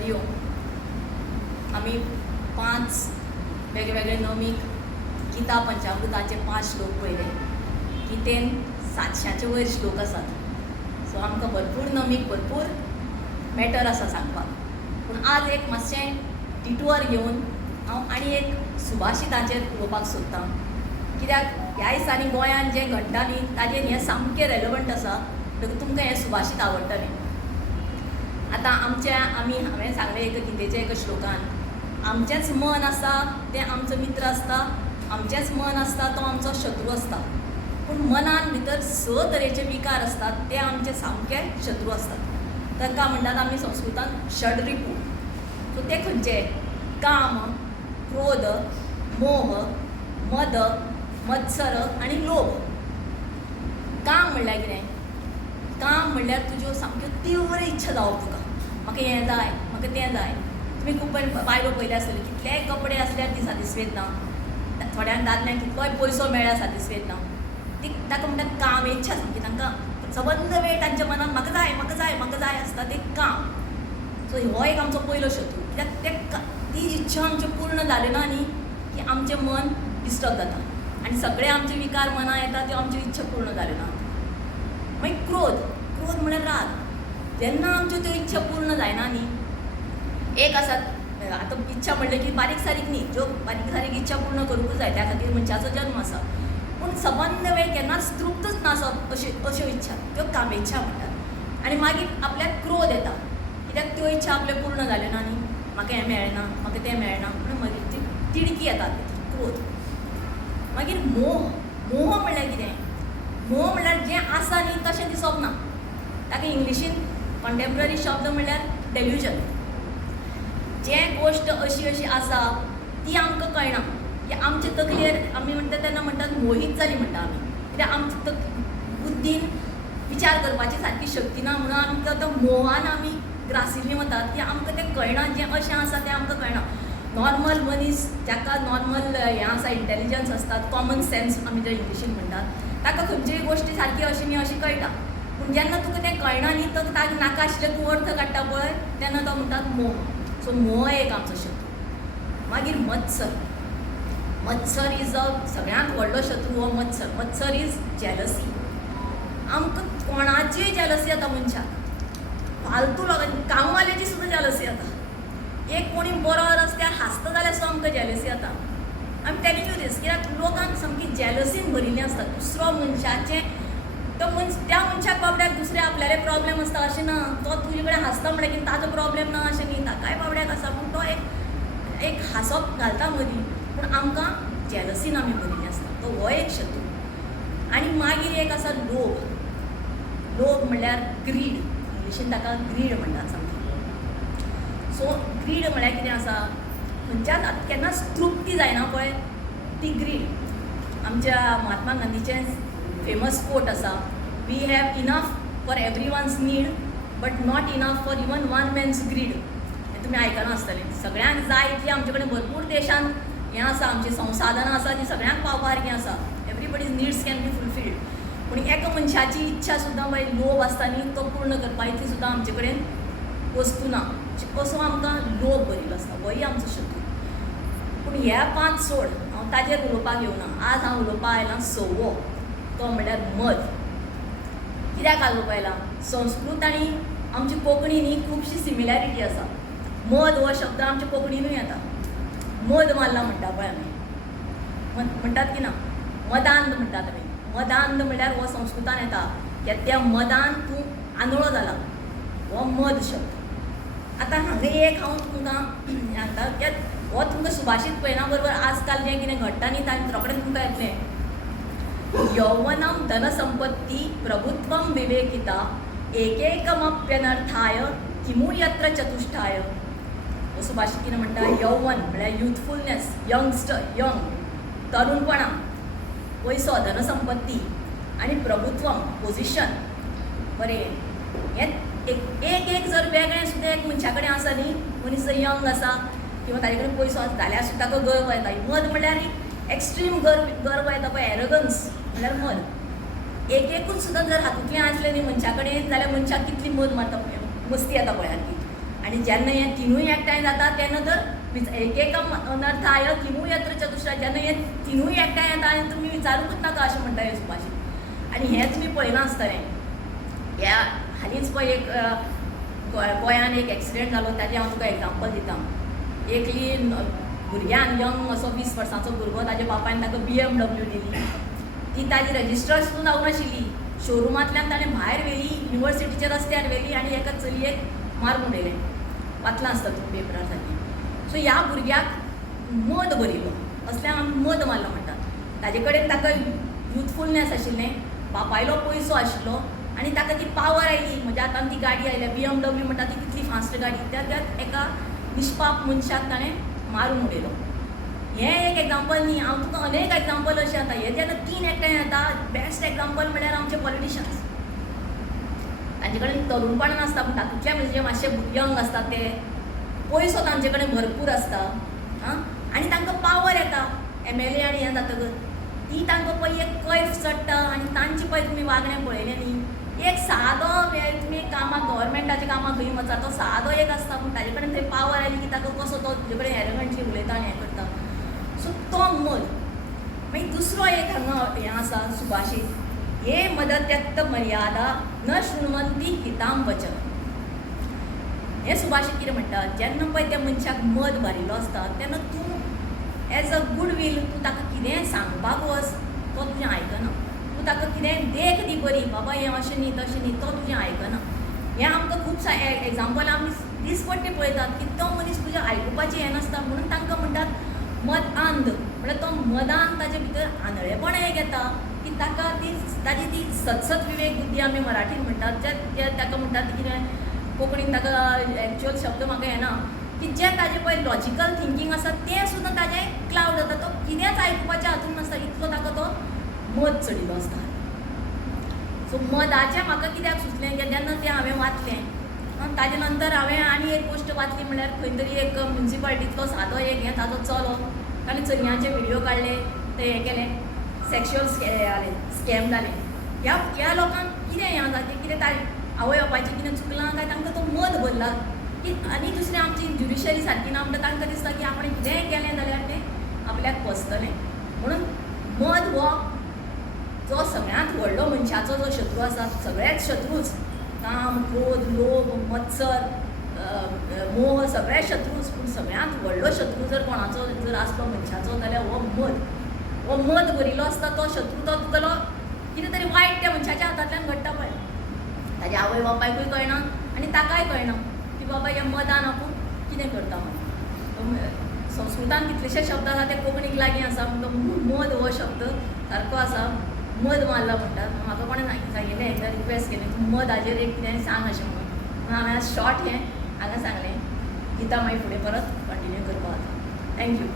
हरिओम. आम्ही 5 वेगवेगळे नमीक गीता पंचामृताचे 5 श्लोक पळयले. गीतेन 700चे वयर श्लोक आसात. सो आमकां भरपूर नमीक भरपूर मॅटर आसा सांगपाक. पूण आज एक मातशें डिटूअर घेवन हांव आनी एक सुभाशितांचेर उलोवपाक सोदतां. कित्याक ह्या दिसांनी गोंयांत जें घडटा न्ही ताजेर हें सामकें रेलवंट आसा. तुमकां हें सुभाशीत आवडटलें. आतां हांवें सांगलें एक गीतेच्या एका श्लोकान, आमचेंच मन आसा तें आमचो मित्र आसता, आमचेंच मन आसता तो आमचो शत्रू आसता. पूण मनान भितर 6 तरेचे विकार आसतात ते आमचे सामके शत्रू आसतात. तांकां म्हणटात आमी संस्कृतान षडरिपू. सो ते खंयचे? काम, क्रोध, मोह, मद, मत्सर आनी लोभ. काम म्हणल्यार कितें? काम म्हणल्यार तुज्यो सामक्यो तीव्र इच्छा जावप तुका. म्हाका हें जाय, म्हाका तें जाय. तुमी खूब बायलो पयले आसतले, कितलेय कपडे आसल्यार ती साटिस्फायड ना. थोड्यांक दादल्यांक कितलोय पयसो मेळ्ळ्यार साटिस्फायड ना. ती ताका म्हणटात काम, इच्छा सामकी. तांकां सबंद वेळ तांच्या मनान म्हाका जाय, म्हाका जाय, म्हाका जाय आसता तें काम. सो हो एक आमचो पयलो शत्रू. कित्याक ती इच्छा आमच्यो पूर्ण जाल्यो ना न्ही की आमचें मन डिस्टर्ब जाता आनी सगळे आमचे विकार मनां येता त्यो आमच्यो इच्छा पूर्ण जाल्यो ना. मागीर क्रोध म्हळ्यार राग. जेन्ना आमच्यो त्यो इच्छा पूर्ण जायना न्ही, एक आसात आतां इच्छा म्हणलें की बारीक सारीक न्ही, ज्यो बारीक सारीक इच्छा पूर्ण करूंकूच जाय, त्या खातीर मनशाचो जल्म आसा. पूण सबंद वेळ केन्नाच तृप्तच नासप अश्यो इच्छा, त्यो कामेच्छा म्हणटात. आनी मागीर आपल्याक क्रोध येता, कित्याक त्यो इच्छा आपल्यो पूर्ण जाल्यो ना न्ही. म्हाका हें मेळना, म्हाका तें मेळना म्हणून मागीर ती तिडकी येता, क्रोध. मागीर मोह म्हणल्यार कितें? मोह म्हणल्यार जें आसा न्ही तशें दिसप ना. ताका इंग्लिशीन कॉन्टेम्पररी शब्द म्हणल्यार डेल्युजन. जें गोश्ट अशी आसा ती आमकां कळना की आमचे तकलेर आमी म्हणटा तेन्ना म्हणटात मोहीत जाली म्हणटा आमी. कित्याक आमच्या बुद्दीन विचार करपाची सारकी शक्ती ना म्हणून आमकां तो मोहान आमी ग्रासिल्लीं वतात की आमकां तें कळना. जें अशें आसा तें आमकां कळना. नॉर्मल मनीस जाका नॉर्मल हें आसा, इंटेलिजन्स आसतात, कॉमन सेन्स आमी जें इंग्लिशीन म्हणटात, ताका खंयच्योय गोश्टी सारकी अशी न्ही अशी कळटा. पूण जेन्ना तुका तें कळना न्ही तर ताका नाका आशिल्ले तूं अर्थ काडटा पळय तेन्ना तो म्हणटात मोह. सो मोह एक आमचो शत्रू. मागीर मत्सर इज सगळ्यांत व्हडलो शत्रू हो मत्सर. मत्सर इज जेलसी. आमकां कोणाचीय जेलसी येता मनशाक. फालतू लोकांची, कामवाल्याची सुद्दां जेलसी येता. एक कोणी बरो रस्त्यार हांसता जाल्यार सुद्दां आमकां जेलसी येता. आय एम टेलिंग यू दीस. कित्याक लोकांक सामकी जेलसीन भरिल्लीं आसता. दुसरो मनशाचें त्या मनशाक बाबड्याक दुसरे आपल्याले प्रॉब्लेम आसता अशें ना. तो तुजे कडेन हांसता म्हणल्यार की ताजो प्रॉब्लेम ना अशें न्ही. ताकाय बाबड्याक आसा पूण तो एक हांसप घालता मदीं. पूण आमकां जेलसीन आमी भरिल्लीं आसता. तो हो एक शत्रू. आनी मागीर एक आसा लोभ म्हणल्यार ग्रीड. इंग्लिशीन ताका ग्रीड म्हणटात सामकें. सो ग्रीड म्हळ्यार कितें आसा? खंयच्याच केन्नाच तृप्ती जायना पळय ती ग्रीड. आमच्या महात्मा गांधीचें फेमस कोट आसा, we have enough for everyone's need but not enough for even one man's greed. हें तुमी आयकना आसतलें. सगळ्यांक जाय इतली आमचे कडेन भरपूर देशांत हें आसा, आमची संसाधनां आसा जी सगळ्यांक पावपा सारकीं आसा. Everybody's needs can be fulfilled. पूण एका मनशाची इच्छा सुद्दां पळय लोभ आसता न्ही तो पूर्ण करपा इतली सुद्दां आमचे कडेन वस्तू ना. असो आमकां लोभ भरिल्लो आसता. होय आमचो शत्रू. पूण ह्या 5 सोड हांव ताजेर उलोवपाक येवना. आज हांव उलोवपाक आयलां 6वो, तो म्हणल्यार मद. कित्याक उलोवपाक आयलां? संस्कृत आनी आमची कोंकणी न्ही खुबशी सिमिलॅरिटी आसा. मद हो शब्द आमच्या कोंकणीनूय येता. मद मारला म्हणटा पळय आमी. म्हणटात की ना, मदांध म्हणटात आमी. मदांध म्हणल्यार हो संस्कृतान येता. त्या मदान तूं आंधळो जाला, हो मद शब्द. आतां हांगा एक हांव तुमकां सांगता कित्याक हो तुमकां सुभाशीत पळयना बरोबर आजकाल जें कितें घडटा न्ही तांचे रोखडें तुमकां येतलें. यौवनम धनसंपत्ती प्रभुत्वम विवेकिता एकैकमप्यनर्थाय किमू यत्र चतुष्टाय. हो सुभाशीत कितें म्हणटा? यौवन म्हळ्यार युथफुलनेस, यंग तरुणपणा, पयसो, धनसंपत्ती आनी प्रभुत्वम पोजिशन. बरें, हें एक जर वेगळें सुद्दां एक मनशा कडेन आसा न्ही, मनीस जर यंग आसा किंवा ताजे कडेन पयसो आसा जाल्यार सुद्दां ताका गर्व येता. मद म्हणल्यार एक्स्ट्रीम गर्व येता पळय, एरोगन्स म्हणल्यार मद. एकूच सुद्दां जर हातूंतलें आसलें न्ही मनशा कडेन जाल्यार मनशाक कितली मद मारता पळय, मस्ती येता पळय सारकी. आनी जेन्ना हे तिनूय एकठांय जाता तेन्ना तर एकम अनर्थाय किमूय यत्र चतुश्रा, जेन्ना हे तिनूय एकठांय येता आनी तुमी विचारूंकूच नाका अशें म्हणटा हे सुभाषीत. आनी हें तुमी पळयलां आसतलें, ह्या हालींच पळय एक गोंयान एक एक्सिडेंट जालो, ताजें हांव तुका एग्जांपल दितां. एकली भुरग्यान यंग असो 20 वर्सांचो भुरगो, ताज्या बापायन ताका BMW दिली. ती ताजी रजिस्टर सुद्दां जावं नाशिल्ली. शोरुमांतल्यान ताणें भायर व्हेली, युनिवर्सिटीच्या रस्त्यार व्हेली आनी एका चलयेक मारून उडयलें. वाचलां आसता तुमी पेपरार सारकें. सो ह्या भुरग्याक मद भरिल्लो, असल्याक आमी मद मारलो म्हणटात. ताजे कडेन ताका युथफुलनेस आशिल्लें, बापायलो पयसो आशिल्लो आनी ताका ती पावर आयली. म्हणजे आतां ती गाडी आयल्या BMW म्हणटा ती कितली फास्ट गाडी, त्या एका निश्पाप मनशाक ताणें मारून उडयलो. हें एक एग्जांपल न्ही, हांव तुका अनेक एग्जांपल अशें जाता. हे जेन्ना तीन एकठांय येता, बेस्ट एग्जांपल म्हणल्यार आमचे पॉलिटिशन्स. तांचे कडेन तरुणपण नासता पूण तातूंतले म्हणजे मातशे यंग आसता ते, पयसो तांचे कडेन भरपूर आसता आनी तांकां पावर येता. MLA आनी हें जातकच ती तांकां पळय एक कैफ चडटा आनी तांचे पळय तुमी वागणें पळयलें न्ही. एक सादो तुमी कामाक गव्हर्मेंटाच्या कामाक खंय वचा, तो सादो एक आसता पूण ताजे कडेन थंय पावर आयली की ताका कसो तो तुजे कडेन एरोगंटली उलयता आनी हें करता. सो तो मद. मागीर दुसरो एक हांगा हें आसा सुभाशीत, हे मदत्यक्त मर्यादा न शृण्वन्ति हितां वचन. हें सुभाशीत कितें म्हणटा, जेन्ना पळय त्या मनशाक मद भरिल्लो आसता तेन्ना तूं एज अ गूड वील तूं ताका कितेंय सांगपाक वच, तो तुजें आयकना. तूं ताका कितेंय देख दी बरी, बाबा हें अशें न्ही तशें न्ही, तो तुजें आयकना. हें आमकां खूब एग्जांपल आमी दिसपट्टे पळयतात की तो मनीस तुजें आयकुपाचें हें नासता म्हणून तांकां म्हणटात मद आंध. म्हणल्यार तो मदान ताजे भितर आंधळेपण एक येता की ताका ताजी ती सतसत विवेक बुद्धी आमी मराठीन म्हणटात, जे ताका म्हणटात कितें कोंकणीन ताका एक्चुअल शब्द म्हाका येना, की जें ताजें पळय लॉजिकल थिंकींग आसा तें सुद्दां ताजें क्लाउड जाता. तो कितेंच आयकुपाच्या हातून नासता, इतलो ताका तो मद चडिल्लो आसता. सो मदाचें म्हाका कित्याक सुचलें की जेन्ना तें हांवें वाचलें ताजे नंतर हांवें आनी एक गोश्ट वाचली. म्हणल्यार खंय तरी एक म्युनिसिपालिटींतलो सादो एक हें ताजो चलो, ताणें चलयांचे व्हिडियो काडले, ते हें केलें, सेक्शुअल स्कॅम जालें. ह्या लोकांक कितें हें आसा की कितें आवय बापायचें कितें चुकलां काय तांकां तो मद भरला की. आनी दुसरें आमची ज्युडिशरी सारकी ना म्हणटा तांकां दिसता की आपणें कितेंय केलें जाल्यार तें आपल्याक पसतलें. म्हणून मद हो जो सगळ्यांत व्हडलो मनशाचो जो शत्रू आसा, सगळेच शत्रूच, काम, क्रोध, लोभ, मत्सर, मोह सगळे शत्रूच, पूण सगळ्यांत व्हडलो शत्रू जर कोणाचो जर आसलो मनशाचो जाल्यार हो मद. हो मद भरिल्लो आसता तो शत्रू. तो तुगेलो कितें तरी वायट त्या मनशाच्या हातांतल्यान घडटा पळय, ताजे आवय बापायकूय कळना आनी ताकाय कळना की बाबा ह्या मदान आपूण कितें करता म्हणून. संस्कृतान कितलेशे शब्द आसा ते कोंकणीक लागीं आसा. मद हो शब्द सारको आसा, मद मारला म्हणटात. म्हाका कोणें सांगिल्लें, एकदां रिक्वेस्ट केली तूं मद हाजेर एक कितें सांग अशें म्हणून. हांवें आज शॉर्ट हें हांगा सांगलें. गीता मागीर फुडें परत कंटिन्यू करपाक जाता. थँक्यू.